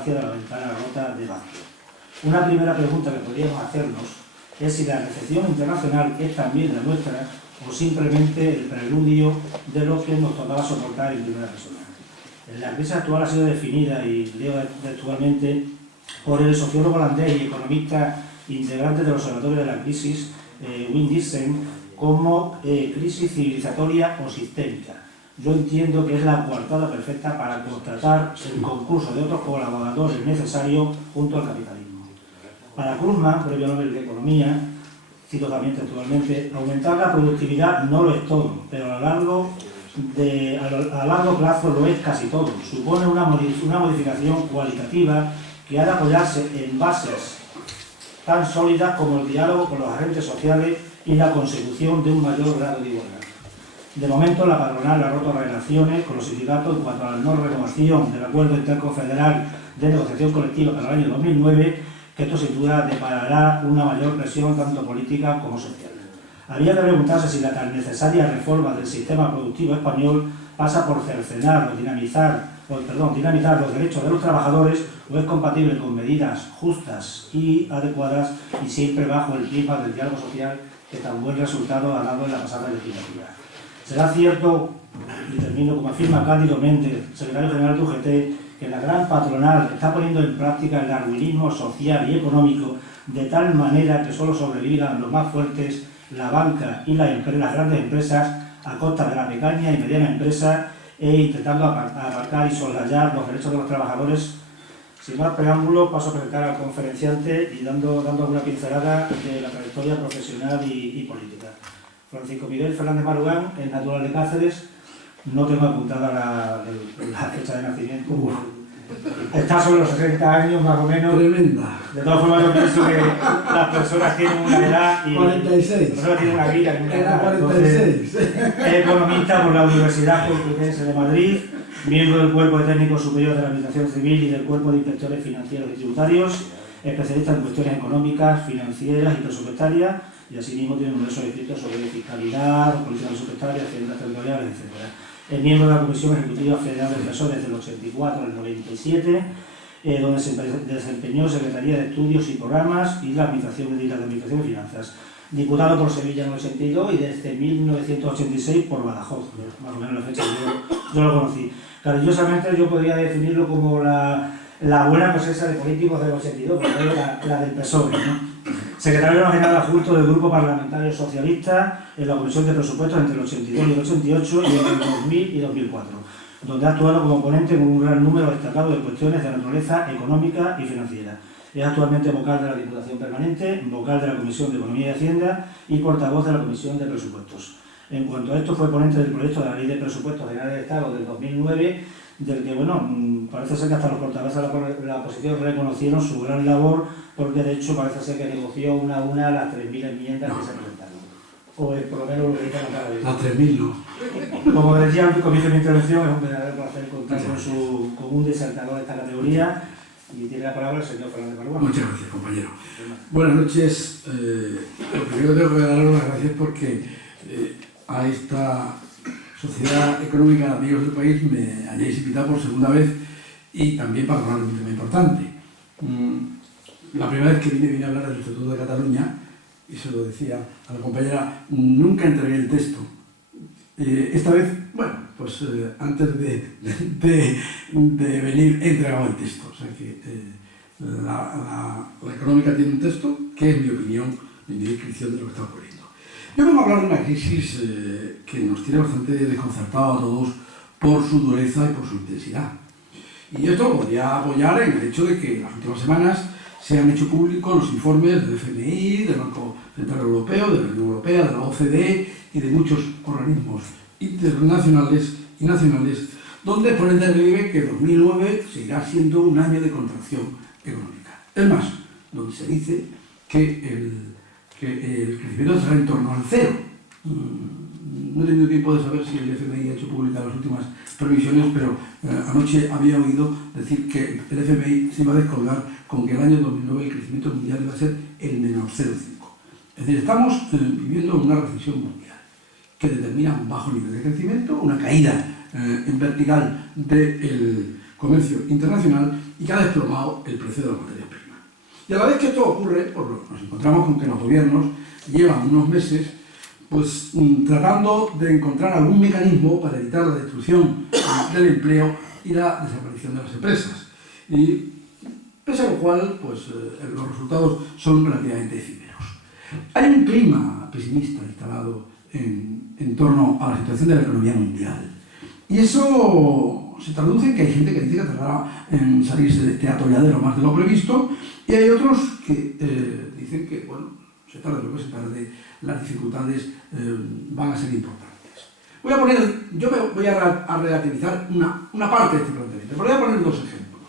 falacia de la ventana rota de Vázquez. Una primera pregunta que podríamos hacernos es si la recepción internacional es también la nuestra o simplemente el preludio de lo que nos tocaba soportar en primera persona. La crisis actual ha sido definida, y leo textualmente, por el sociólogo holandés y economista integrante del Observatorio de la Crisis, Wim Dixen, como crisis civilizatoria o sistémica. Yo entiendo que es la coartada perfecta para contratar el concurso de otros colaboradores necesarios junto al capitalismo. Para Krugman, Premio Nobel de Economía, cito también textualmente, aumentar la productividad no lo es todo, pero a largo plazo lo es casi todo. Supone una modificación cualitativa que ha de apoyarse en bases tan sólidas como el diálogo con los agentes sociales y la consecución de un mayor grado de igualdad. De momento, la patronal ha roto relaciones con los sindicatos en cuanto a la no renovación del acuerdo interconfederal de negociación colectiva para el año 2009, que esto sin duda deparará una mayor presión tanto política como social. Habría que preguntarse si la tan necesaria reforma del sistema productivo español pasa por cercenar o dinamitar los derechos de los trabajadores o es compatible con medidas justas y adecuadas y siempre bajo el prisma del diálogo social que tan buen resultado ha dado en la pasada legislatura. Será cierto, y termino como afirma Cándido Méndez, secretario general de UGT, que la gran patronal está poniendo en práctica el darwinismo social y económico de tal manera que solo sobrevivan los más fuertes, la banca y las grandes empresas, a costa de la pequeña y mediana empresa, e intentando aparcar y soslayar los derechos de los trabajadores. Sin más preámbulo, paso a presentar al conferenciante y dando alguna pincelada de la trayectoria profesional y política. Francisco Miguel Fernández Marugán es natural de Cáceres, no tengo apuntada la fecha de nacimiento. Está sobre los 60 años más o menos. Tremenda. De todas formas, yo pienso que las personas tienen una edad y 46. Las personas tienen una vida que Era 46. Es economista por la Universidad Complutense de Madrid, miembro del Cuerpo de Técnicos Superiores de la Administración Civil y del Cuerpo de Inspectores Financieros y Tributarios, especialista en cuestiones económicas, financieras y presupuestarias, y asimismo tiene numerosos escritos sobre fiscalidad, política presupuestaria, haciendas territoriales, etc. Es miembro de la Comisión Ejecutiva Federal de Inversores desde el 84 al 97, donde se desempeñó Secretaría de Estudios y Programas y la Administración y Finanzas. Diputado por Sevilla en el 82 y desde 1986 por Badajoz, más o menos la fecha que yo lo conocí. Cariñosamente yo podría definirlo como la buena cosecha de políticos del 82, porque era la del PSOE, ¿no? Secretario general adjunto del Grupo Parlamentario Socialista en la Comisión de Presupuestos entre el 82 y el 88 y entre el 2000 y 2004, donde ha actuado como ponente en un gran número destacado de cuestiones de naturaleza económica y financiera. Es actualmente vocal de la Diputación Permanente, vocal de la Comisión de Economía y Hacienda y portavoz de la Comisión de Presupuestos. En cuanto a esto, fue ponente del proyecto de la Ley de Presupuestos Generales de Estado del 2009, del que, parece ser que hasta los portavoces de la oposición reconocieron su gran labor, porque de hecho parece ser que negoció una a una las 3.000 enmiendas que se presentaron. O por lo menos lo que dice la cara de... Las 3.000 no. Como decía al comienzo de mi intervención, es un verdadero placer contar con un disertador de esta categoría. Y tiene la palabra el señor Fernández Marugán. Muchas gracias, compañero. Buenas noches. Lo primero tengo que dar las gracias porque a esta Sociedad Económica de Amigos del País me hayáis invitado por segunda vez y también para hablar de un tema importante. La primera vez que vine a hablar del Estatuto de Cataluña, y se lo decía a la compañera, nunca entregué el texto. Esta vez, antes de venir he entregado el texto. O sea que la Económica tiene un texto que es mi opinión, mi descripción de lo que está ocurriendo. Yo vengo a hablar de una crisis que nos tiene bastante desconcertados a todos por su dureza y por su intensidad. Y esto podría apoyar en el hecho de que en las últimas semanas se han hecho públicos los informes del FMI, del Banco Central Europeo, de la Unión Europea, de la OCDE y de muchos organismos internacionales y nacionales, donde ponen de relieve que 2009 seguirá siendo un año de contracción económica. Es más, donde se dice que el crecimiento estará en torno al cero. No he tenido tiempo de saber si el FMI ha hecho públicas las últimas previsiones, pero anoche había oído decir que el FMI se iba a descolgar con que el año 2009 el crecimiento mundial iba a ser el menos 0,5. Es decir, estamos viviendo una recesión mundial que determina un bajo nivel de crecimiento, una caída en vertical del comercio internacional y que ha desplomado el precio de las materias primas. Y a la vez que esto ocurre, pues nos encontramos con que los gobiernos llevan unos meses pues tratando de encontrar algún mecanismo para evitar la destrucción del empleo y la desaparición de las empresas. Y pese a lo cual, pues los resultados son relativamente efímeros. Hay un clima pesimista instalado en torno a la situación de la economía mundial. Y eso se traduce en que hay gente que dice que tardará en salirse de este atolladero más de lo previsto, y hay otros que dicen que, bueno, se tarde lo que se tarde, las dificultades van a ser importantes. Yo voy a relativizar una parte de este planteamiento, pero voy a poner dos ejemplos.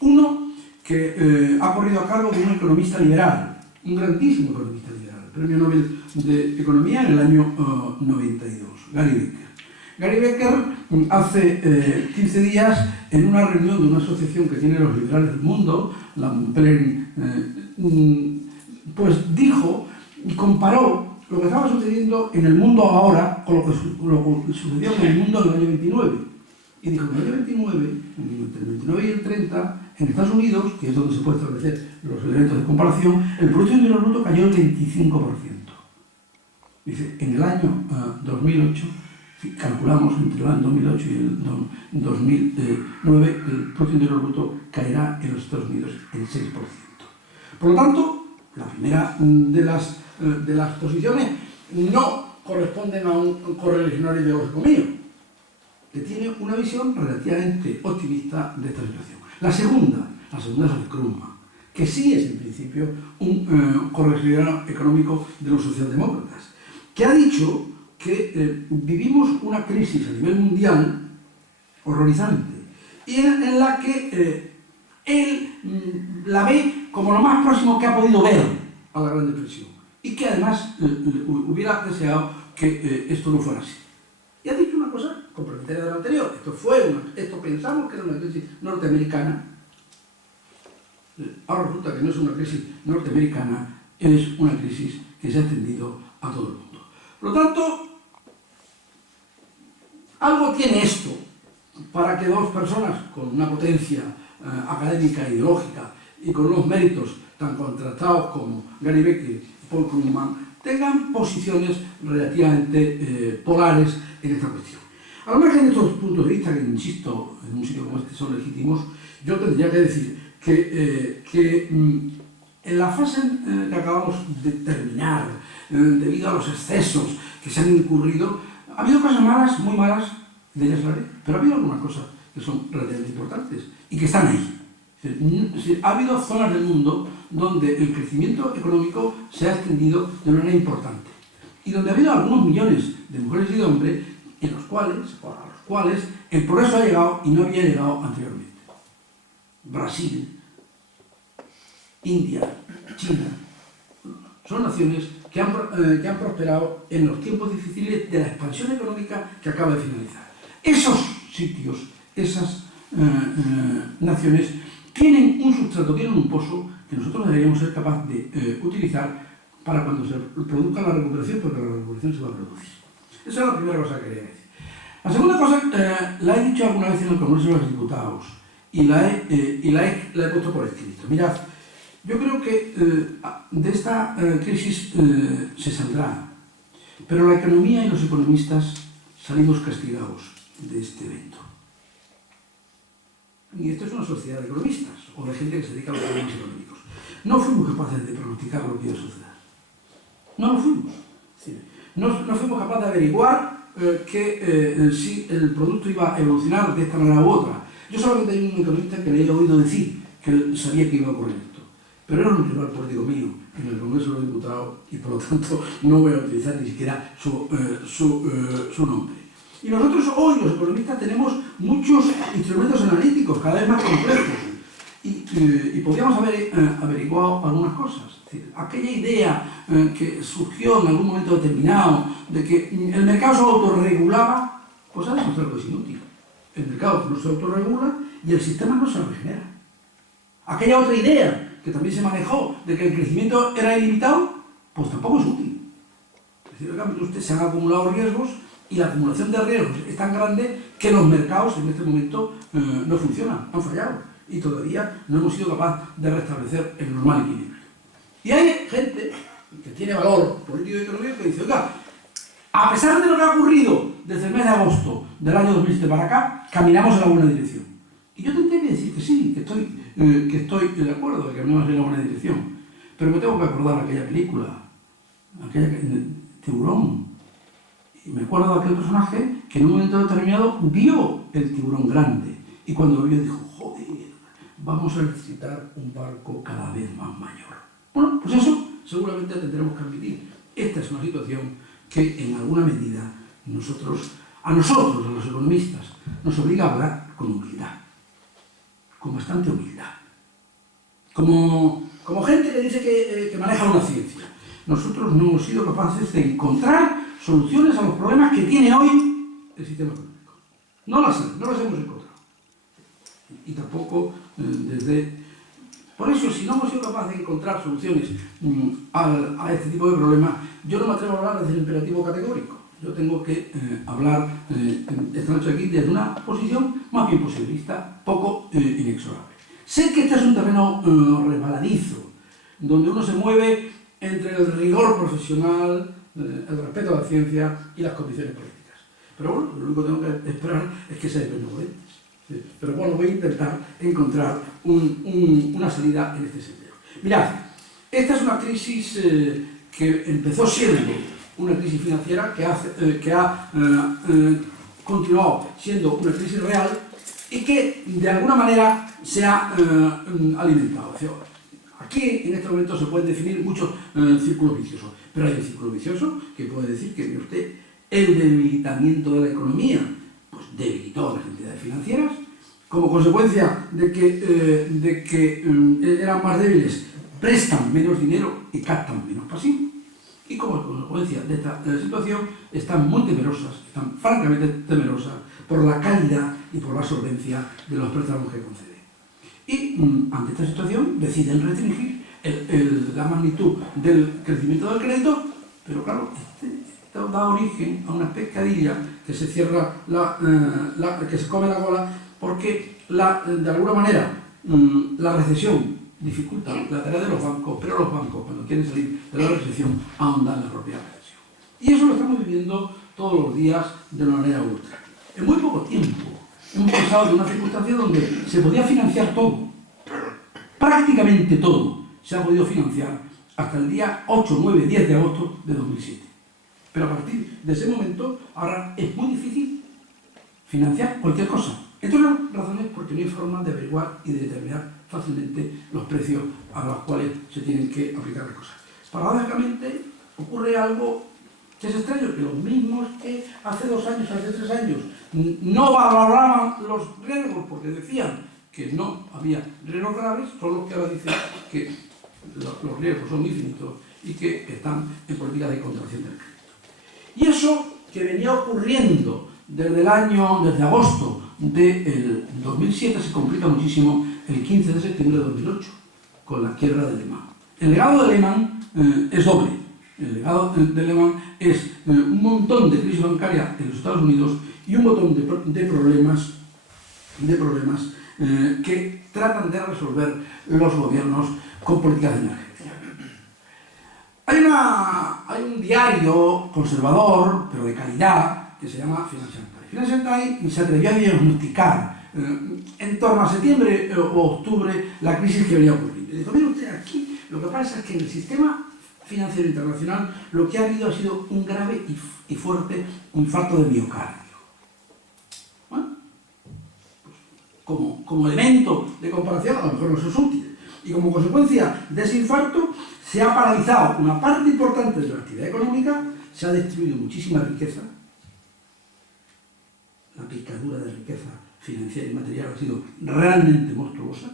Uno que ha corrido a cargo de un economista liberal, un grandísimo economista liberal, premio Nobel de Economía en el año 92, Gary Becker. Gary Becker hace 15 días, en una reunión de una asociación que tiene los liberales del mundo, la Montpellier, pues dijo y comparó lo que estaba sucediendo en el mundo ahora con lo que sucedió en el mundo en el año 29. Y dijo que en el año 29, entre el 29 y el 30, en Estados Unidos, que es donde se puede establecer los elementos de comparación, el Producto Interior Bruto cayó el 25%. Dice, en el año 2008, si calculamos entre el año 2008 y el 2009, el Producto Interior Bruto caerá en los Estados Unidos el 6%. Por lo tanto, la primera de las posiciones no corresponden a un correligionario ideológico mío, que tiene una visión relativamente optimista de esta situación. La segunda es el Krugman, que sí es en principio un correligionario económico de los socialdemócratas, que ha dicho que vivimos una crisis a nivel mundial horrorizante, y en la que él la ve como lo más próximo que ha podido ver a la Gran Depresión, y que además hubiera deseado que esto no fuera así. Y ha dicho una cosa complementaria de lo anterior. Esto pensamos que era una crisis norteamericana. Ahora resulta que no es una crisis norteamericana, es una crisis que se ha extendido a todo el mundo. Por lo tanto, algo tiene esto para que dos personas con una potencia académica e ideológica y con unos méritos tan contrastados como Gary Becker y Paul Krugman tengan posiciones relativamente polares en esta cuestión. A lo margen de estos puntos de vista, que insisto, en un sitio como este son legítimos, yo tendría que decir que en la fase que acabamos de terminar, debido a los excesos que se han incurrido, ha habido cosas malas, muy malas, de ellas hablaré, pero ha habido algunas cosas que son relativamente importantes y que están ahí. Ha habido zonas del mundo donde el crecimiento económico se ha extendido de manera importante y donde ha habido algunos millones de mujeres y de hombres a los cuales el progreso ha llegado y no había llegado anteriormente. Brasil, India, China, son naciones que han prosperado en los tiempos difíciles de la expansión económica que acaba de finalizar. Esos sitios, esas naciones, tienen un sustrato, tienen un pozo que nosotros deberíamos ser capaces de utilizar para cuando se produzca la recuperación, porque la recuperación se va a producir. Esa es la primera cosa que quería decir. La segunda cosa, la he dicho alguna vez en el Congreso de los Diputados y la he puesto por escrito. Mirad, yo creo que de esta crisis se saldrá, pero la economía y los economistas salimos castigados de este evento. Y esto es una sociedad de economistas, o de gente que se dedica a los problemas económicos. No fuimos capaces de pronosticar lo que iba a suceder. No lo fuimos. No fuimos capaces de averiguar si el producto iba a evolucionar de esta manera u otra. Yo solamente hay un economista que le he oído decir que él sabía que iba a ocurrir esto. Pero era un rival político mío en el Congreso de los Diputados y por lo tanto no voy a utilizar ni siquiera su nombre. Y nosotros hoy, los economistas, tenemos muchos instrumentos analíticos cada vez más complejos y podríamos haber averiguado algunas cosas. Es decir, aquella idea que surgió en algún momento determinado de que el mercado se autorregulaba, pues ha demostrado que es inútil. El mercado no se autorregula y el sistema no se regenera. Aquella otra idea que también se manejó de que el crecimiento era ilimitado, pues tampoco es útil. Es decir, realmente se han acumulado riesgos y la acumulación de riesgos es tan grande que los mercados en este momento no funcionan, han fallado. y todavía no hemos sido capaces de restablecer el normal equilibrio. Y hay gente que tiene valor político y económico que dice, oiga, a pesar de lo que ha ocurrido desde el mes de agosto del año 2007 para acá, caminamos en la buena dirección. Y yo tendría que decir que sí, que estoy de acuerdo de que caminamos en la buena dirección. Pero me tengo que acordar de aquella película, Tiburón. Y me acuerdo de aquel personaje que en un momento determinado vio el tiburón grande. Y cuando lo vio dijo, joder, vamos a necesitar un barco cada vez más mayor. Bueno, pues eso seguramente tendremos que admitir. Esta es una situación que en alguna medida a nosotros, los economistas, nos obliga a hablar con humildad, con bastante humildad. Como gente que dice que maneja una ciencia. Nosotros no hemos sido capaces de encontrar soluciones a los problemas que tiene hoy el sistema económico. No las hemos encontrado. Y tampoco Por eso, si no hemos sido capaces de encontrar soluciones a este tipo de problemas, yo no me atrevo a hablar desde el imperativo categórico. Yo tengo que hablar esta noche aquí desde una posición más bien posibilista, poco inexorable. Sé que este es un terreno resbaladizo, donde uno se mueve entre el rigor profesional, el respeto a la ciencia y las condiciones políticas. Pero bueno, lo único que tengo que esperar es que sean benevolentes. ¿Sí? Pero bueno, voy a intentar encontrar una salida en este sentido. Mirad, esta es una crisis que empezó siendo una crisis financiera que ha continuado siendo una crisis real y que de alguna manera se ha alimentado. Aquí en este momento se pueden definir muchos círculos viciosos, pero hay un círculo vicioso que puede decir que, mire usted, el debilitamiento de la economía pues debilitó a las entidades financieras, como consecuencia de que eran más débiles, prestan menos dinero y captan menos pasivo. Y como consecuencia de esta situación, están muy temerosas, están francamente temerosas por la calidad y por la solvencia de los préstamos que conceden. Y ante esta situación deciden restringir la magnitud del crecimiento del crédito, pero claro, esto da origen a una pescadilla que se cierra, que se come la cola, porque de alguna manera la recesión dificulta la tarea de los bancos, pero los bancos, cuando quieren salir de la recesión, ahondan la propia recesión. Y eso lo estamos viviendo todos los días de una manera u otra. En muy poco tiempo hemos pasado de una circunstancia donde se podía financiar todo, prácticamente todo se ha podido financiar hasta el día 8, 9, 10 de agosto de 2007. Pero a partir de ese momento, ahora es muy difícil financiar cualquier cosa. Entre otras razones porque no hay forma de averiguar y de determinar fácilmente los precios a los cuales se tienen que aplicar las cosas. Paradójicamente ocurre algo que es extraño, que los mismos que hace 2 años, hace 3 años, no valoraban los riesgos porque decían que no había riesgos graves, son los que ahora dicen que los riesgos son infinitos y que están en políticas de contracción del crédito. Y eso que venía ocurriendo desde agosto del 2007 se complica muchísimo el 15 de septiembre de 2008 con la quiebra de Lehman. El legado de Lehman es doble. El legado de Lehman es un montón de crisis bancaria en los Estados Unidos y un montón de problemas que tratan de resolver los gobiernos con políticas de emergencia. Hay un diario conservador, pero de calidad, que se llama Financial Times. Financial Times se atrevió a diagnosticar en torno a septiembre o octubre la crisis que venía ocurriendo. Y dijo, mire usted, aquí lo que pasa es que en el sistema financiero internacional lo que ha habido ha sido un grave y fuerte infarto de miocardio. Bueno, pues, como elemento de comparación a lo mejor no es útil. Y como consecuencia de ese infarto se ha paralizado una parte importante de la actividad económica, se ha destruido muchísima riqueza. La picadura de riqueza financiera y material ha sido realmente monstruosa.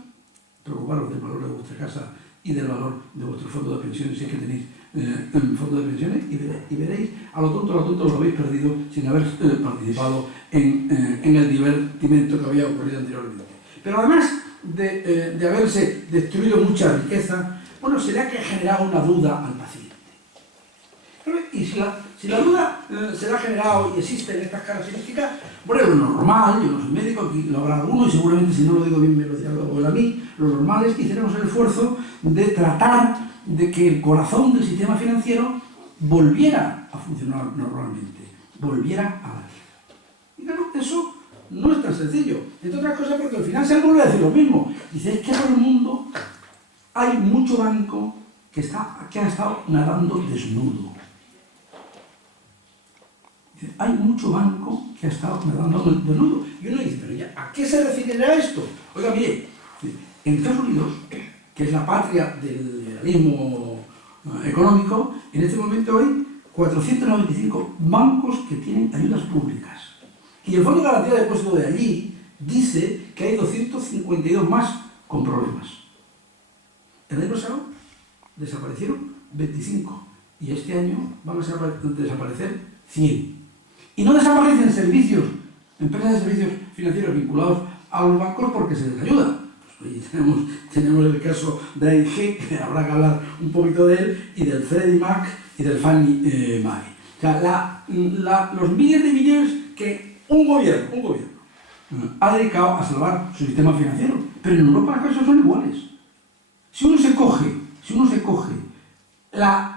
Preocuparos del valor de vuestra casa y del valor de vuestro fondo de pensiones, si es que tenéis un fondo de pensiones, y veréis, a lo tonto lo habéis perdido sin haber participado en el divertimento que había ocurrido anteriormente. Pero además de haberse destruido mucha riqueza, bueno, se le ha generado una duda al paciente. Y si la duda se la ha generado y existen estas características, bueno, lo normal, yo no soy médico, aquí lo habrá alguno y seguramente si no lo digo bien me lo dirá luego él a mí, lo normal es que hiciéramos el esfuerzo de tratar de que el corazón del sistema financiero volviera a funcionar normalmente, volviera a la vida. Y claro, eso no es tan sencillo, entre otras cosas porque al final se vuelve a decir lo mismo. Dice, es que en el mundo hay mucho banco que ha estado nadando desnudo. Dice, hay mucho banco que ha estado nadando desnudo. Y uno dice, pero ya, ¿a qué se referirá esto? Oiga, mire, en Estados Unidos, que es la patria del liberalismo económico, en este momento hay 495 bancos que tienen ayudas públicas. Y el Fondo de Garantía de Depósito de allí dice que hay 252 más con problemas. El año pasado desaparecieron 25 y este año van a desaparecer 100. Y no desaparecen servicios, empresas de servicios financieros vinculados a los bancos porque se les ayuda. Pues, oye, tenemos el caso de AIG, que habrá que hablar un poquito de él, y del Freddie Mac y del Fannie Mae. O sea, los miles de millones que un gobierno ha dedicado a salvar su sistema financiero. Pero en Europa las cosas son iguales. Si uno se coge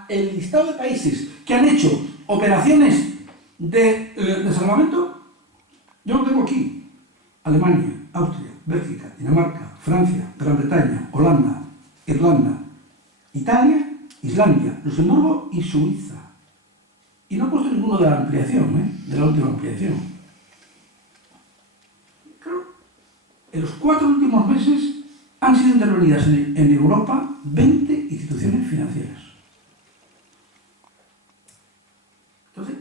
el listado de países que han hecho operaciones de salvamento, yo lo tengo aquí: Alemania, Austria, Bélgica, Dinamarca, Francia, Gran Bretaña, Holanda, Irlanda, Italia, Islandia, Luxemburgo y Suiza. Y no he puesto ninguno de la ampliación, de la última ampliación. Claro, en los 4 últimos meses han sido intervenidas en Europa 20 instituciones financieras. Entonces,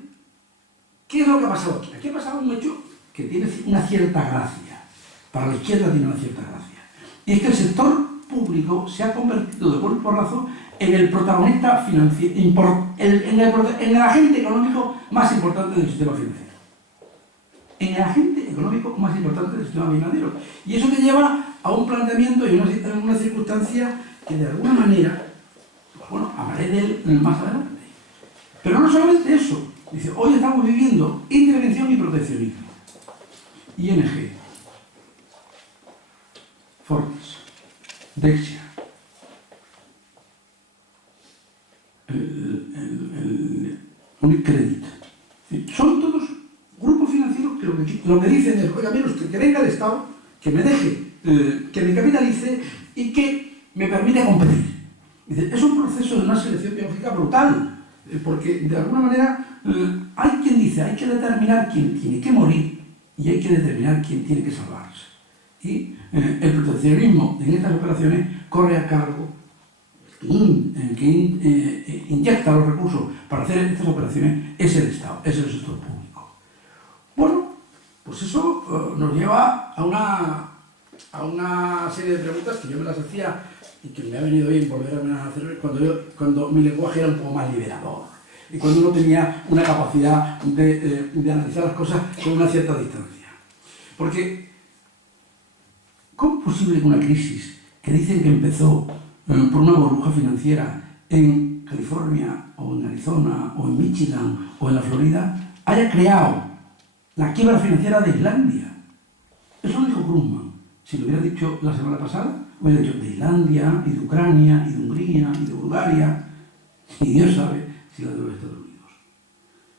¿qué es lo que ha pasado aquí? Aquí ha pasado un hecho que tiene una cierta gracia. Para la izquierda tiene una cierta gracia. Y es que el sector público se ha convertido de buen porrazo en el protagonista financiero, en el agente económico más importante del sistema financiero. En el agente económico más importante del sistema financiero. Y eso te lleva a un planteamiento y una circunstancia que de alguna manera, bueno, hablaré de él más adelante. Pero no solamente eso. Dice, hoy estamos viviendo intervención y proteccionismo. ING, Fortis, Dexia, Unicredit. Son todos grupos financieros que lo que dicen es, oiga, mire usted, que venga el Estado, que me deje, que me capitalice y que me permita competir. Dice, es un proceso de una selección biológica brutal, porque de alguna manera hay quien dice, hay que determinar quién tiene que morir y hay que determinar quién tiene que salvarse. Y el proteccionismo en estas operaciones corre a cargo, quien inyecta los recursos para hacer estas operaciones es el Estado, es el sector público. Bueno, pues eso nos lleva a una serie de preguntas que yo me las hacía y que me ha venido bien volver a hacer cuando mi lenguaje era un poco más liberador y cuando uno tenía una capacidad de analizar las cosas con una cierta distancia. Porque, ¿cómo es posible que una crisis que dicen que empezó por una burbuja financiera en California o en Arizona o en Michigan o en la Florida haya creado la quiebra financiera de Islandia? Eso lo dijo Krugman. Si lo hubiera dicho la semana pasada, hubiera dicho de Islandia, y de Ucrania, y de Hungría, y de Bulgaria, y Dios sabe si la de los Estados Unidos.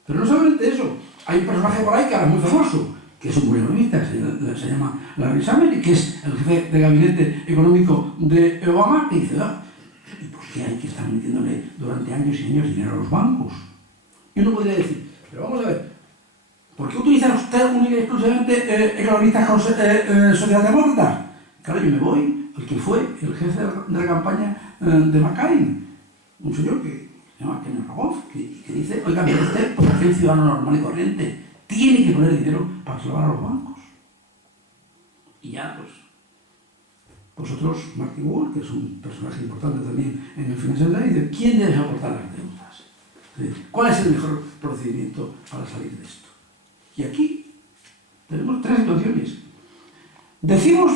Pero no solamente eso, hay un personaje por ahí que ahora es muy famoso, que es un muy economista, que se llama Larry Summers, que es el jefe de gabinete económico de Obama, que dice, ¿y por qué hay que estar metiéndole durante años y años dinero a los bancos? Y uno podría decir, pero vamos a ver, ¿por qué utilizan usted única y exclusivamente economistas socialdemócratas? Claro, yo me voy, el que fue el jefe de la campaña de McCain, un señor que se llama Ken Rogoff, que dice, oiga, mire usted, porque el ciudadano normal y corriente tiene que poner dinero para salvar a los bancos. Y ya, pues, vosotros, Marty Wall, que es un personaje importante también en el Financial Times, dice, ¿quién debe aportar las deudas? ¿Cuál es el mejor procedimiento para salir de esto? Y aquí tenemos 3 situaciones. Decimos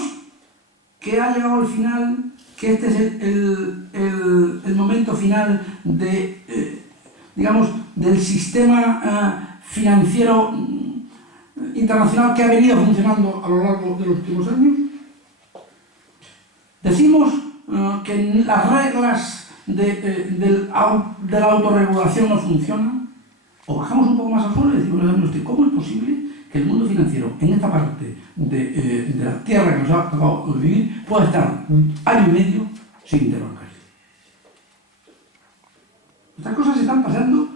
que ha llegado al final, que este es el momento final de, digamos, del sistema financiero internacional que ha venido funcionando a lo largo de los últimos años. Decimos que las reglas de la autorregulación no funcionan, o bajamos un poco más al suelo y decimos, ¿cómo es posible que el mundo financiero en esta parte de la tierra que nos ha tocado vivir pueda estar año y medio sin interbancario? Estas cosas están pasando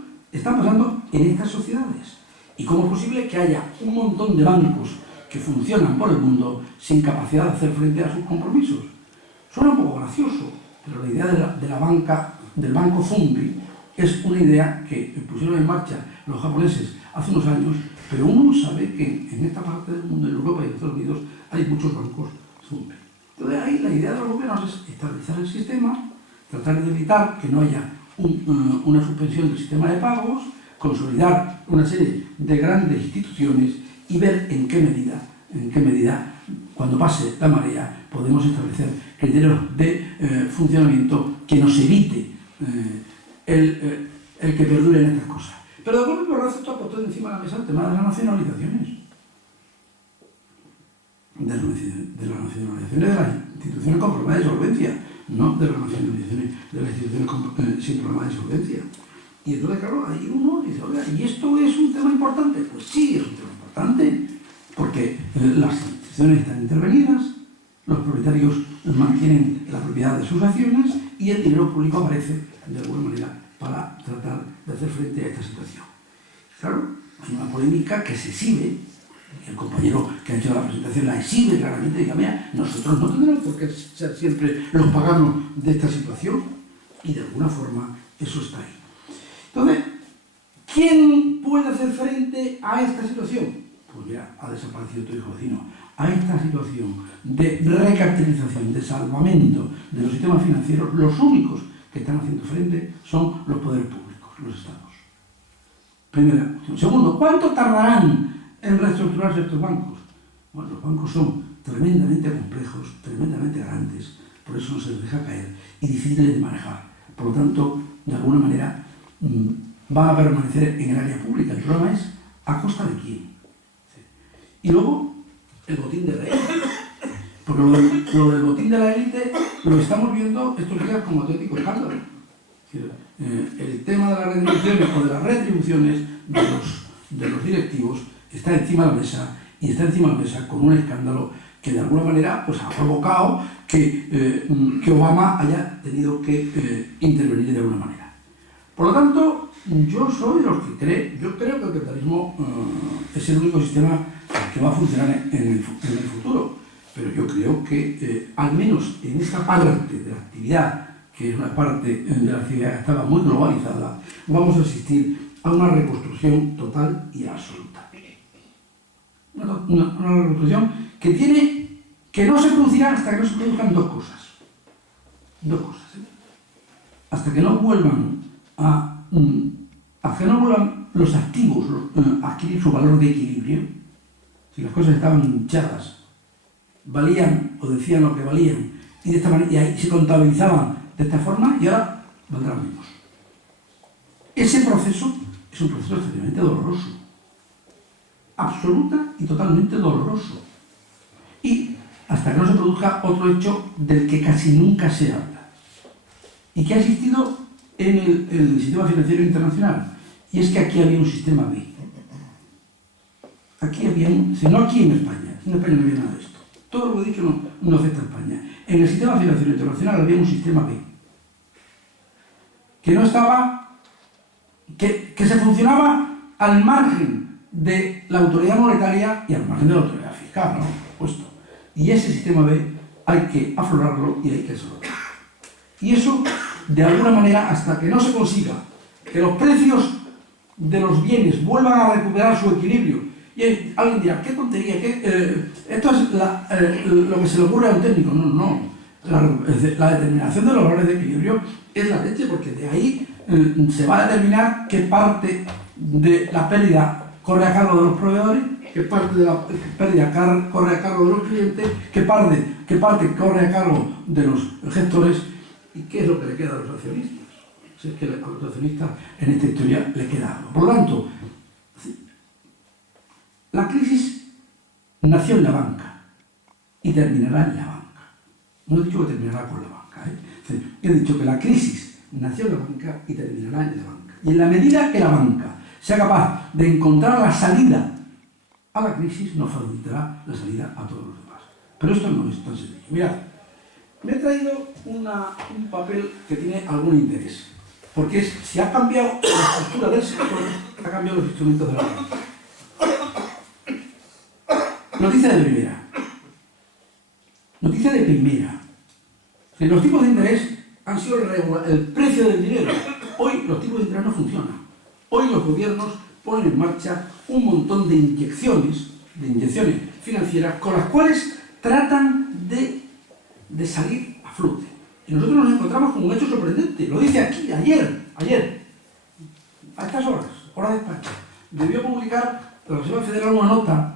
en estas sociedades. ¿Y cómo es posible que haya un montón de bancos que funcionan por el mundo sin capacidad de hacer frente a sus compromisos? Suena un poco gracioso, pero la idea del banco Zumbi es una idea que pusieron en marcha los japoneses hace unos años, pero uno sabe que en esta parte del mundo, en Europa y en Estados Unidos, hay muchos bancos Zumbi. Entonces ahí la idea de los gobiernos es estabilizar el sistema, tratar de evitar que no haya una suspensión del sistema de pagos, consolidar una serie de grandes instituciones y ver en qué medida, cuando pase la marea, podemos establecer criterios de funcionamiento que nos evite el que perduren estas cosas. Pero de golpe y porrazo esto ha puesto encima de la mesa el tema de las nacionalizaciones. De las nacionalizaciones de las instituciones con problemas de solvencia, no de las nacionalizaciones de las instituciones sin problemas de solvencia. Y entonces, claro, ahí uno dice, oiga, ¿y esto es un tema importante? Pues sí, es un tema importante, porque las instituciones están intervenidas, los propietarios mantienen la propiedad de sus acciones y el dinero público aparece de alguna manera para tratar de hacer frente a esta situación. Claro, hay una polémica que se exhibe, el compañero que ha hecho la presentación la exhibe claramente, diga, mira, nosotros no tendremos por qué ser siempre los paganos de esta situación, y de alguna forma eso está ahí. Entonces, ¿quién puede hacer frente a esta situación? Pues mira, ha desaparecido tu hijo vecino. A esta situación de recapitalización, de salvamento de los sistemas financieros, los únicos que están haciendo frente son los poderes públicos, los estados. Primera cuestión. Segundo, ¿cuánto tardarán en reestructurarse estos bancos? Bueno, los bancos son tremendamente complejos, tremendamente grandes, por eso no se les deja caer, y difíciles de manejar. Por lo tanto, de alguna manera, van a permanecer en el área pública. El problema es, ¿a costa de quién? ¿Sí? Y luego, el botín de la élite. Porque lo del botín de la élite lo estamos viendo estos días como auténtico escándalo. El tema de las retribuciones o de las retribuciones de los directivos está encima de la mesa, y está encima de la mesa con un escándalo que de alguna manera pues, ha provocado que Obama haya tenido que intervenir de alguna manera. Por lo tanto, yo soy de los que yo creo que el capitalismo es el único sistema que va a funcionar en el futuro, pero yo creo que al menos en esta parte de la actividad, que es una parte de la actividad que estaba muy globalizada, vamos a asistir a una reconstrucción total y absoluta. Una reconstrucción que no se producirá hasta que no se produzcan dos cosas. Hasta que no vuelvan los activos a adquirir su valor de equilibrio. Si las cosas estaban hinchadas, valían o decían lo que valían, y de esta manera, y ahí se contabilizaban de esta forma, y ahora valdrán menos. Ese proceso es un proceso extremadamente doloroso, absoluta y totalmente doloroso, y hasta que no se produzca otro hecho del que casi nunca se habla y que ha existido en el sistema financiero internacional, y es que aquí había un sistema B. Aquí había no aquí en España no había nada de esto. Todo lo que he dicho no afecta a España. En el sistema financiero internacional había un sistema B, que no estaba, que se funcionaba al margen de la autoridad monetaria y al margen de la autoridad fiscal, ¿no? Puesto. Y ese sistema B hay que aflorarlo y hay que desarrollarlo. Y eso, de alguna manera, hasta que no se consiga que los precios de los bienes vuelvan a recuperar su equilibrio. Y alguien dirá, qué tontería, esto es lo que se le ocurre a un técnico. No. La determinación de los valores de equilibrio es la leche, porque de ahí se va a determinar qué parte de la pérdida corre a cargo de los proveedores, qué parte de la pérdida corre a cargo de los clientes, qué parte corre a cargo de los gestores, y qué es lo que le queda a los accionistas. Si es que a los accionistas en esta historia le queda algo. Por lo tanto, la crisis nació en la banca y terminará en la banca. No he dicho que terminará con la banca, ¿eh? He dicho que la crisis nació en la banca y terminará en la banca. Y en la medida que la banca sea capaz de encontrar la salida a la crisis, nos facilitará la salida a todos los demás. Pero esto no es tan sencillo. Mirad, me he traído un papel que tiene algún interés, porque si ha cambiado la estructura del sector, ha cambiado los instrumentos de la banca. Noticia de primera. Noticia de primera. Que los tipos de interés han sido el precio del dinero. Hoy los tipos de interés no funcionan. Hoy los gobiernos ponen en marcha un montón de inyecciones financieras con las cuales tratan de salir a flote. Y nosotros nos encontramos con un hecho sorprendente. Lo dice aquí, ayer, a estas horas, hora de España. Debió publicar la Reserva Federal una nota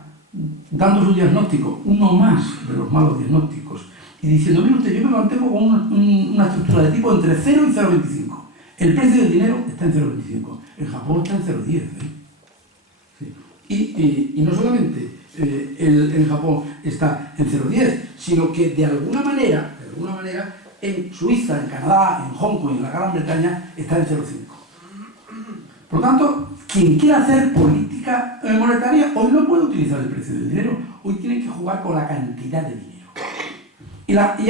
dando su diagnóstico, uno más de los malos diagnósticos, y diciendo, mire usted, yo me mantengo con una estructura de tipo entre 0 y 0,25. El precio del dinero está en 0,25. En Japón está en 0,10. Sí. Y no solamente en Japón está en 0,10, sino que de alguna manera, en Suiza, en Canadá, en Hong Kong y en la Gran Bretaña está en 0,5. Por lo tanto, quien quiera hacer política monetaria hoy no puede utilizar el precio del dinero, hoy tiene que jugar con la cantidad de dinero. Y aquí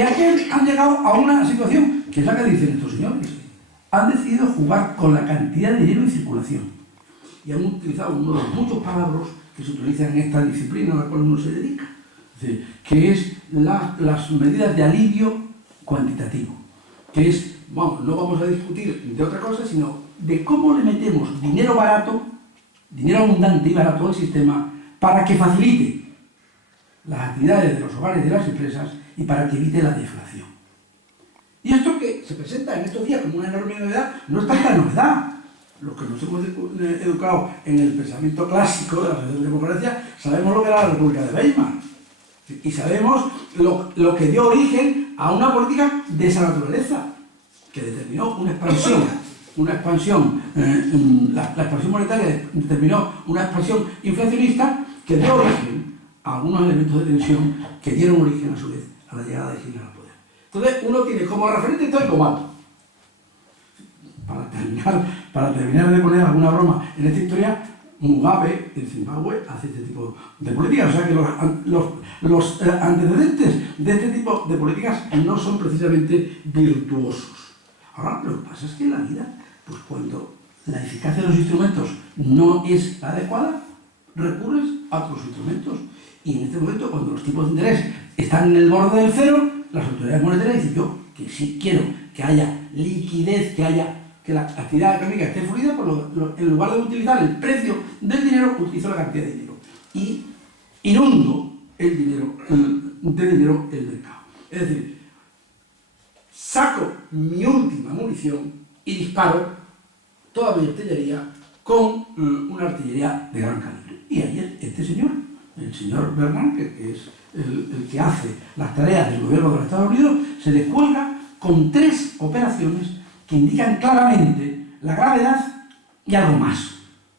han llegado a una situación que es la que dicen estos señores. Han decidido jugar con la cantidad de dinero en circulación. Y han utilizado uno de los muchos palabras que se utilizan en esta disciplina a la cual uno se dedica, que es las medidas de alivio cuantitativo. Que es, no vamos a discutir de otra cosa, sino de cómo le metemos dinero barato, dinero abundante y barato al sistema para que facilite las actividades de los hogares y de las empresas y para que evite la deflación. Y esto que se presenta en estos días como una enorme novedad, no es tanta novedad. Los que nos hemos educado en el pensamiento clásico de la democracia sabemos lo que era la República de Weimar. Y sabemos lo que dio origen a una política de esa naturaleza, que determinó una expansión. La expansión monetaria determinó una expansión inflacionista que dio origen a algunos elementos de tensión que dieron origen a su vez a la llegada de Hitler al poder. Entonces uno tiene como referente histórico Mato. Para terminar de poner alguna broma en esta historia, Mugabe en Zimbabue hace este tipo de políticas. O sea que los antecedentes de este tipo de políticas no son precisamente virtuosos. Ahora, lo que pasa es que en la vida, pues cuando la eficacia de los instrumentos no es la adecuada, recurres a otros instrumentos. Y en este momento, cuando los tipos de interés están en el borde del cero, las autoridades monetarias dicen, yo que sí quiero que haya liquidez, que la actividad económica esté fluida, pues en lugar de utilizar el precio del dinero, utilizo la cantidad de dinero. Y inundo el dinero el mercado. Es decir, saco mi última munición y disparo toda mi artillería con una artillería de gran calibre. Y ayer este señor, el señor Bernanke, que es el que hace las tareas del gobierno de los Estados Unidos, se descuelga con 3 operaciones que indican claramente la gravedad y algo más.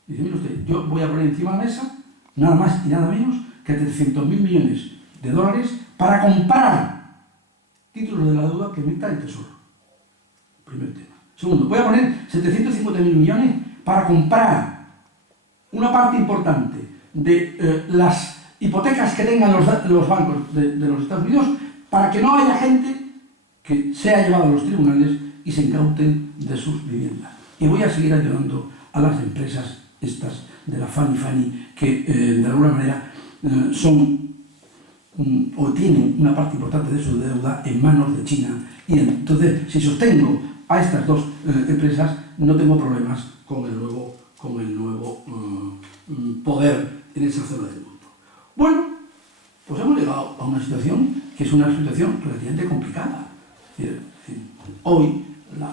Dice, mire usted, yo voy a poner encima de la mesa nada más y nada menos que 300.000 millones de dólares para comprar títulos de la deuda que emita el Tesoro. Primer tema. Segundo, voy a poner 750.000 millones para comprar una parte importante de las hipotecas que tengan los bancos de los Estados Unidos para que no haya gente que sea llevada a los tribunales y se incauten de sus viviendas. Y voy a seguir ayudando a las empresas estas de la Fannie que de alguna manera son o tienen una parte importante de su deuda en manos de China. Y entonces, si sostengo a estas dos empresas, no tengo problemas con el nuevo poder en esa zona del mundo. Bueno, pues hemos llegado a una situación que es una situación relativamente complicada. Hoy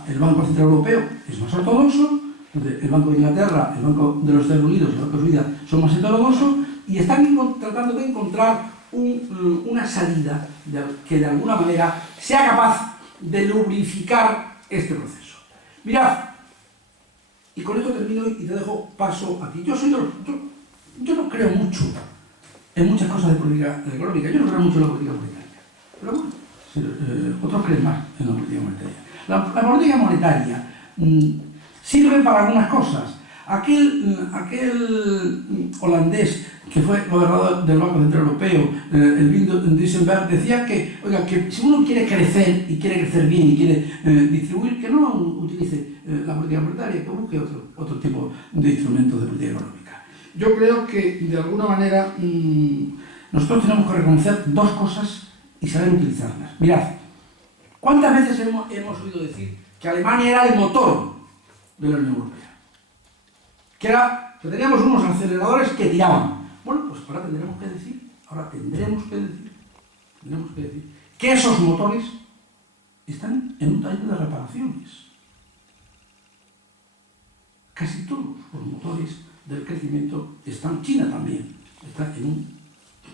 el Banco Central Europeo es más ortodoxo, el Banco de Inglaterra, el Banco de los Estados Unidos y el Banco de Suiza son más heterodoxos y están tratando de encontrar una salida que de alguna manera sea capaz de lubrificar este proceso. Mirad, Y con esto termino y te dejo paso a ti. Yo no creo mucho en muchas cosas de política económica, yo no creo mucho en la política monetaria. Pero bueno, otros creen más en la política monetaria. La política monetaria sirve para algunas cosas. Aquel holandés que fue gobernador del Banco Central Europeo, el Wim Duisenberg, decía que, oiga, que si uno quiere crecer y quiere crecer bien y quiere distribuir, que no utilice la política monetaria, que busque otro tipo de instrumentos de política económica. Yo creo que, de alguna manera, nosotros tenemos que reconocer dos cosas y saber utilizarlas. Mirad, ¿cuántas veces hemos oído decir que Alemania era el motor de la Unión Europea? Que teníamos unos aceleradores que tiraban. Bueno, pues ahora tendremos que decir que esos motores están en un taller de reparaciones. Casi todos los motores del crecimiento están, China también, está en un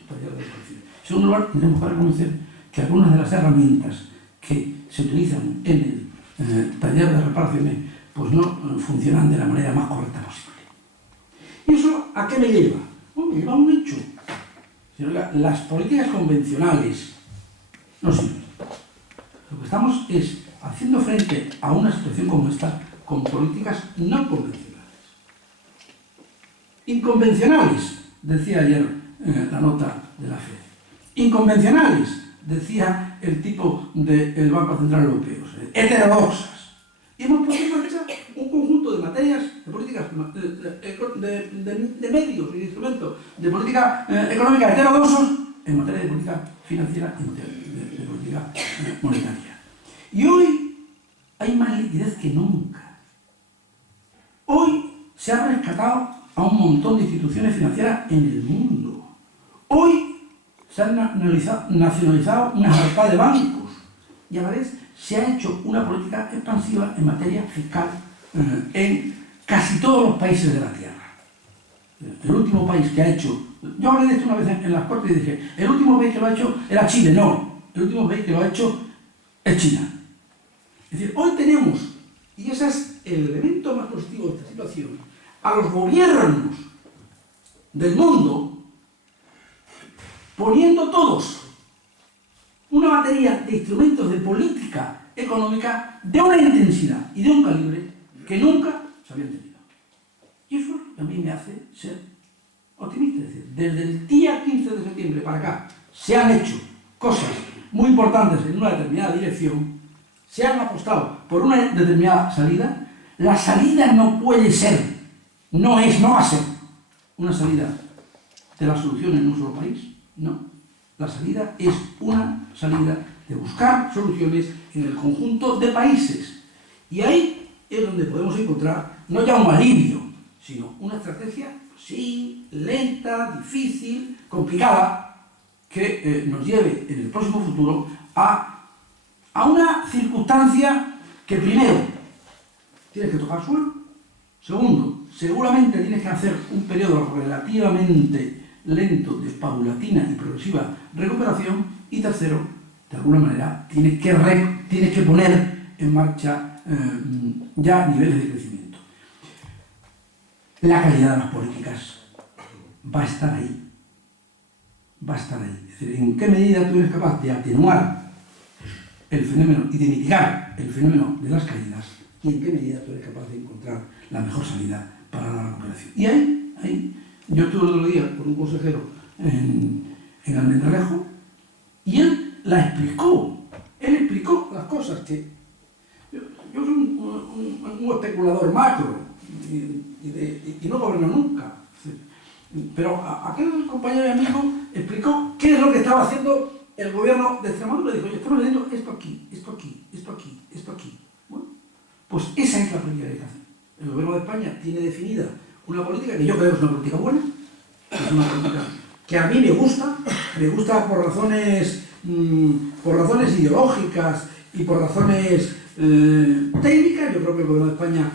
taller de reparaciones. En segundo lugar, tendremos que reconocer que algunas de las herramientas que se utilizan en el taller de reparaciones pues no funcionan de la manera más correcta posible. ¿Y eso a qué me lleva? Bueno, me lleva a un hecho. Las políticas convencionales no sirven. Lo que estamos es haciendo frente a una situación como esta con políticas no convencionales. Inconvencionales, decía ayer la nota de la FED. Inconvencionales, decía el tipo del Banco Central Europeo. Heterodoxas. Y hemos puesto en marcha un conjunto de materias, de políticas, de medios y de instrumentos de política económica heterodoxos en materia de política financiera y en materia de política monetaria. Y hoy hay más liquidez que nunca. Hoy se ha rescatado a un montón de instituciones financieras en el mundo. Hoy se han nacionalizado una jarta de bancos y a la vez se ha hecho una política expansiva en materia fiscal en casi todos los países de la Tierra. El último país que ha hecho, yo hablé de esto una vez en las Cortes y dije, el último país que lo ha hecho era Chile. No, el último país que lo ha hecho es China. Es decir, hoy tenemos, y ese es el elemento más positivo de esta situación, a los gobiernos del mundo poniendo todos una batería de instrumentos de política económica de una intensidad y de un calibre que nunca se habían tenido. Y eso a mí me hace ser optimista. Es decir, desde el día 15 de septiembre para acá se han hecho cosas muy importantes en una determinada dirección, se han apostado por una determinada salida. La salida no puede ser, no va a ser una salida de la solución en un solo país, no. La salida es una salida de buscar soluciones en el conjunto de países. Y ahí es donde podemos encontrar no ya un alivio, sino una estrategia, sí, lenta, difícil, complicada, que nos lleve en el próximo futuro a una circunstancia que primero tienes que tocar suelo, segundo, seguramente tienes que hacer un periodo relativamente lento, de paulatina y progresiva recuperación, y tercero, de alguna manera, tienes que poner en marcha ya niveles de crecimiento. La calidad de las políticas va a estar ahí. Es decir, ¿en qué medida tú eres capaz de atenuar el fenómeno y de mitigar el fenómeno de las caídas? ¿Y en qué medida tú eres capaz de encontrar la mejor salida para la recuperación? Y ahí yo estuve el otro día con un consejero en Almendralejo y él explicó las cosas que... Yo soy un especulador macro y no gobierno nunca. Pero aquel compañero y amigo explicó qué es lo que estaba haciendo el gobierno de Extremadura. Dijo, oye, estamos haciendo esto aquí, esto aquí, esto aquí, esto aquí. Bueno, pues esa es la política que hay que hacer. El gobierno de España tiene definida una política que yo creo que es una política buena, es una política que a mí me gusta por razones ideológicas y por razones técnicas. Yo creo que el gobierno de España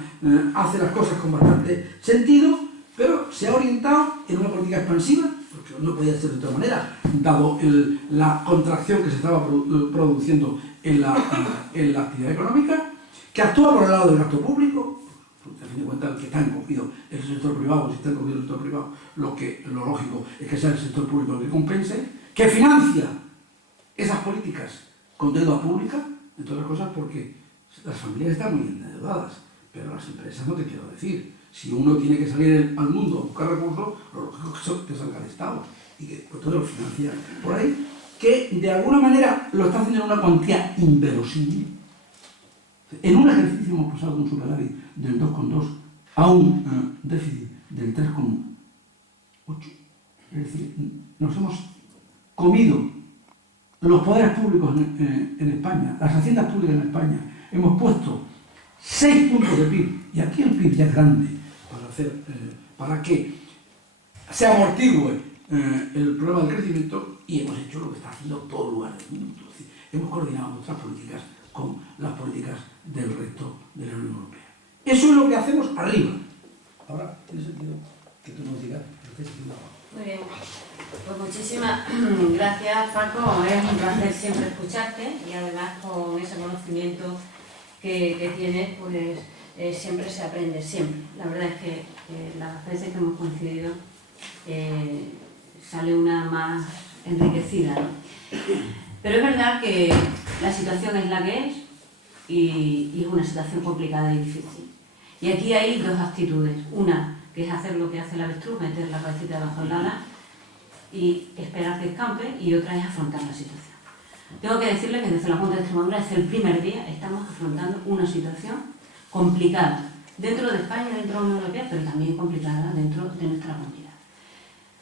hace las cosas con bastante sentido, pero se ha orientado en una política expansiva, porque no podía ser de otra manera, dado la contracción que se estaba produciendo en la actividad económica, que actúa por el lado del gasto público, fin de cuentas el que está encogido es el sector privado. Si está encogido el sector privado, lo lógico es que sea el sector público el que compense, que financia esas políticas con deuda pública, entre otras cosas porque las familias están muy endeudadas, pero las empresas no te quiero decir. Si uno tiene que salir al mundo a buscar recursos, lo lógico es que salga el Estado y que pues, todo lo financia por ahí, que de alguna manera lo está haciendo en una cuantía inverosímil. En un ejercicio hemos pasado de un superávit del 2,2 a un déficit del 3,8. Es decir, nos hemos comido los poderes públicos en España, las haciendas públicas en España. Hemos puesto 6 puntos de PIB, y aquí el PIB ya es grande para que se amortigue el problema del crecimiento, y hemos hecho lo que está haciendo todo lugar del mundo. Es decir, hemos coordinado nuestras políticas con las políticas del resto de la Unión Europea. Eso es lo que hacemos arriba. Ahora, tiene sentido que tú nos digas lo que es abajo. Muy bien. Pues muchísimas gracias, Paco. Es un placer siempre escucharte y además con ese conocimiento que tienes, pues siempre se aprende, siempre. La verdad es que las veces que hemos coincidido sale una más enriquecida, ¿no? Pero es verdad que la situación es la que es y es una situación complicada y difícil. Y aquí hay dos actitudes. Una, que es hacer lo que hace el avestruz, meter la cabecita debajo del lana y esperar que escampe, y otra es afrontar la situación. Tengo que decirle que desde la Junta de Extremadura, desde el primer día, estamos afrontando una situación complicada dentro de España, dentro de la Unión Europea, pero también complicada dentro de nuestra comunidad.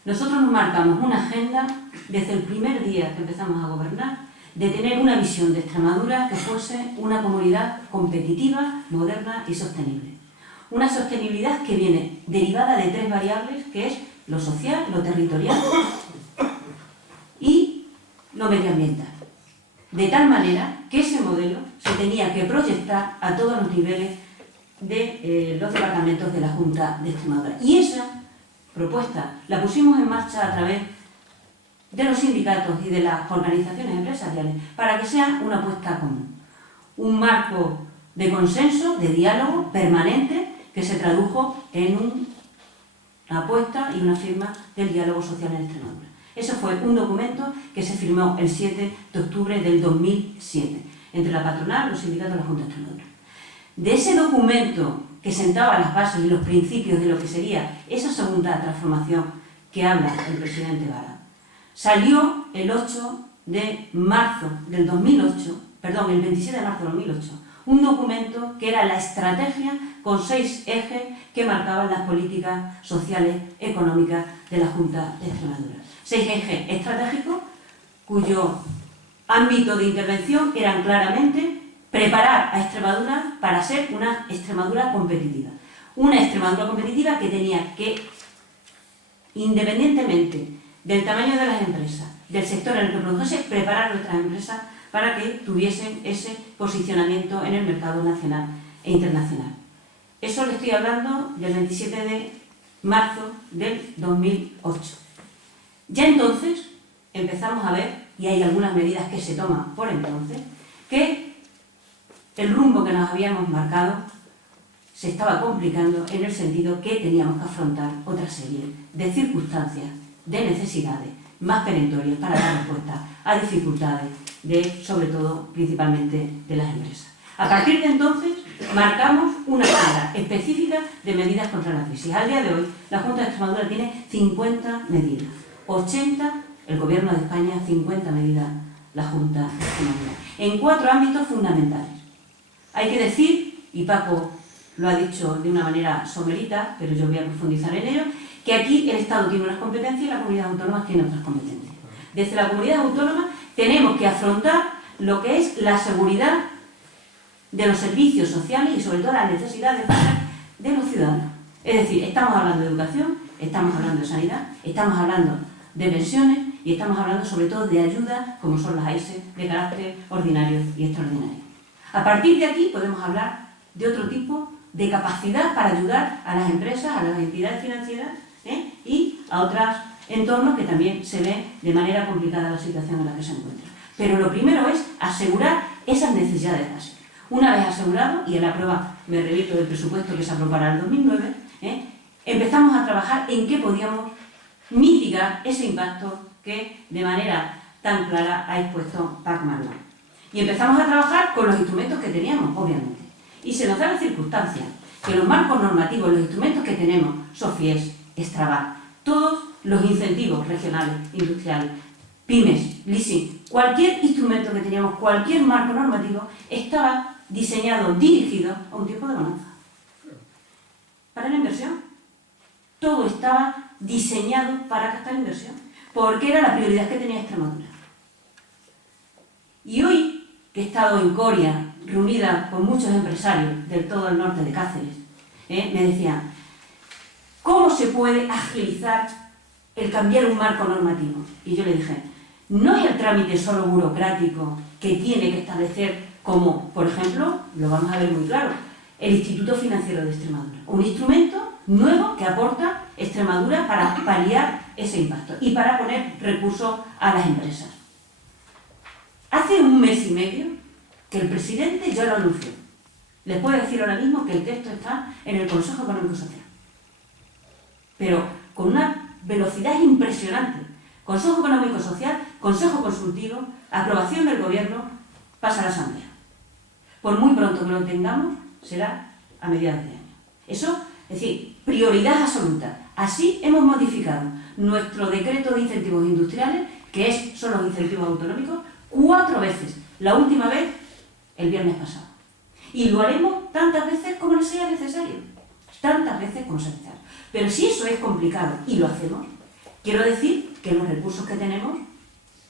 Nosotros nos marcamos una agenda desde el primer día que empezamos a gobernar de tener una visión de Extremadura que fuese una comunidad competitiva, moderna y sostenible. Una sostenibilidad que viene derivada de 3 variables, que es lo social, lo territorial y lo medioambiental. De tal manera que ese modelo se tenía que proyectar a todos los niveles de los departamentos de la Junta de Extremadura. Y esa propuesta la pusimos en marcha a través de los sindicatos y de las organizaciones empresariales para que sea una apuesta común. Un marco de consenso, de diálogo permanente, que se tradujo en una apuesta y una firma del diálogo social en Extremadura. Eso fue un documento que se firmó el 7 de octubre del 2007 entre la patronal, los sindicatos y la Junta de Extremadura. De ese documento que sentaba las bases y los principios de lo que sería esa segunda transformación que habla el presidente Vara, salió el 8 de marzo del 2008, perdón, el 27 de marzo del 2008, un documento que era la estrategia con 6 ejes que marcaban las políticas sociales económicas de la Junta de Extremadura. 6 ejes estratégicos cuyo ámbito de intervención eran claramente preparar a Extremadura para ser una Extremadura competitiva. Una Extremadura competitiva que tenía que, independientemente del tamaño de las empresas, del sector en el que produjese, preparar a nuestras empresas para que tuviesen ese posicionamiento en el mercado nacional e internacional. Eso le estoy hablando del 27 de marzo del 2008. Ya entonces empezamos a ver, y hay algunas medidas que se toman por entonces, que el rumbo que nos habíamos marcado se estaba complicando en el sentido que teníamos que afrontar otra serie de circunstancias, de necesidades más perentorias para dar respuesta a dificultades sobre todo, principalmente, de las empresas. A partir de entonces, marcamos una agenda específica de medidas contra la crisis. Al día de hoy, la Junta de Extremadura tiene 50 medidas. 80 el Gobierno de España, 50 medidas la Junta de Extremadura. En 4 ámbitos fundamentales. Hay que decir, y Paco lo ha dicho de una manera somerita, pero yo voy a profundizar en ello, que aquí el Estado tiene unas competencias y la comunidad autónoma tiene otras competencias. Desde la comunidad autónoma tenemos que afrontar lo que es la seguridad de los servicios sociales y sobre todo las necesidades de los ciudadanos. Es decir, estamos hablando de educación, estamos hablando de sanidad, estamos hablando de pensiones y estamos hablando sobre todo de ayudas como son las AISE de carácter ordinario y extraordinario. A partir de aquí podemos hablar de otro tipo de capacidad para ayudar a las empresas, a las entidades financieras y a otros entornos que también se ve de manera complicada la situación en la que se encuentran. Pero lo primero es asegurar esas necesidades básicas. Una vez asegurado, y en la prueba me remito del presupuesto que se aprobó para el 2009, empezamos a trabajar en qué podíamos mitigar ese impacto que de manera tan clara ha expuesto Paco Manuel. Y empezamos a trabajar con los instrumentos que teníamos, obviamente. Y se nos da la circunstancia que los marcos normativos, los instrumentos que tenemos, SOFIES, Strabag, todos los incentivos regionales, industriales, pymes, leasing, cualquier instrumento que teníamos, cualquier marco normativo, estaba diseñado, dirigido a un tiempo de bonanza. Para la inversión. Todo estaba diseñado para captar inversión, porque era la prioridad que tenía Extremadura. Y hoy, que he estado en Coria, reunida con muchos empresarios del todo el norte de Cáceres, me decían, ¿cómo se puede agilizar el cambiar un marco normativo? Y yo le dije, no es el trámite solo burocrático que tiene que establecer, como, por ejemplo, lo vamos a ver muy claro, el Instituto Financiero de Extremadura. Un instrumento nuevo que aporta Extremadura para paliar ese impacto y para poner recursos a las empresas. Hace un mes y medio que el presidente ya lo anunció. Les puedo decir ahora mismo que el texto está en el Consejo Económico y Social. Pero con una velocidad impresionante. Consejo Económico y Social, Consejo Consultivo, aprobación del Gobierno, pasa a la Asamblea. Por muy pronto que lo tengamos, será a mediados de año. Eso, es decir, prioridad absoluta. Así hemos modificado nuestro decreto de incentivos industriales, que son los incentivos autonómicos, 4 veces. La última vez, el viernes pasado. Y lo haremos tantas veces como sea necesario. Tantas veces como sea necesario. Pero si eso es complicado y lo hacemos, quiero decir que los recursos que tenemos